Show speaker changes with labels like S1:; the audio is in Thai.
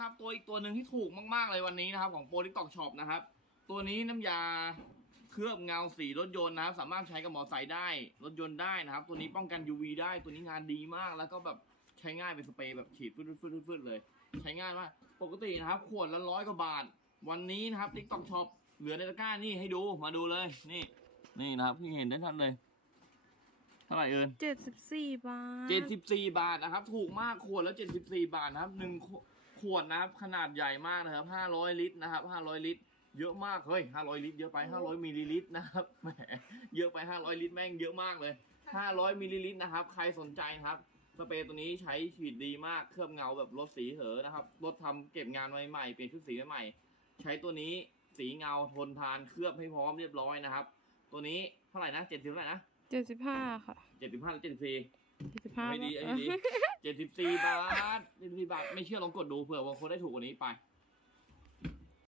S1: ครับตัวอีกตัวหนึ่งที่ถูกมากๆเลยวันนี้นะครับ ของโปรลิตอกช็อปนะครับ ตัวนี้น้ำยาเคลือบเงาสีรถยนต์นะครับ สามารถใช้กับมอเตอร์ไซค์ได้ รถยนต์ได้นะครับ ตัวนี้ป้องกัน UV ได้ตัวนี้งานดีมาก แล้วก็แบบใช้ง่ายเป็นสเปรย์แบบฉีดฟืดๆๆๆเลย ใช้ง่ายมากปกตินะครับ ขวดละร้อยกว่าบาท วันนี้นะครับ TikTok Shop เหลือในตะกร้านี่ให้ดูมาดูเลยนี่ นี่นะครับพี่เห็นได้ชัดเลยเท่าไหร่เอิญ
S2: เจ็ดสิบสี่บาท
S1: เจ็ดสิบสี่บาทนะครับ ถูกมากขวดแล้วเจ็ดสิบสี่บาทนะครับหนึ่ง ขวขวดนะครับขนาดใหญ่มากนะครับห้าร้อยลิตรนะครับห้าร้อยลิตร เยอะมากเฮ้ยห้าร้อยลิตรเยอะไปห้าร้อยมิลลิลิตรนะครับแหมเยอะไปห้าร้อยลิตรแม่งเยอะมากเลยห้าร้อยมิลลิลิตรนะครับ ใครสนใจนะครับสเปรย์ตัวนี้ใช้ฉีดดีมากเคลือบเงาแบบลดสีเหอะนะครับลดทำเก็บงานใหม่ๆเปลี่ยนชุดสีใหม่ๆใช้ตัวนี้สีเงาทนทานเคลือบให้พร้อมเรียบร้อยนะครับ ตัวนี้เท่าไหร่นะเจ็ดสิบเท่าไหร่นะ
S2: เจ็ดสิบห้าค่ะ
S1: เจ็ดสิบห้าหรือเจ็ดสิบสี่
S2: เจ็ดสิบห้า
S1: ไม่ดีไอ้ดีเจ็ดสิบสี่บาทเจ็ดสิบสี่บาท ไม่เชื่อลองกดดูเผื่อบางคนได้ถูกกว่านี้ไป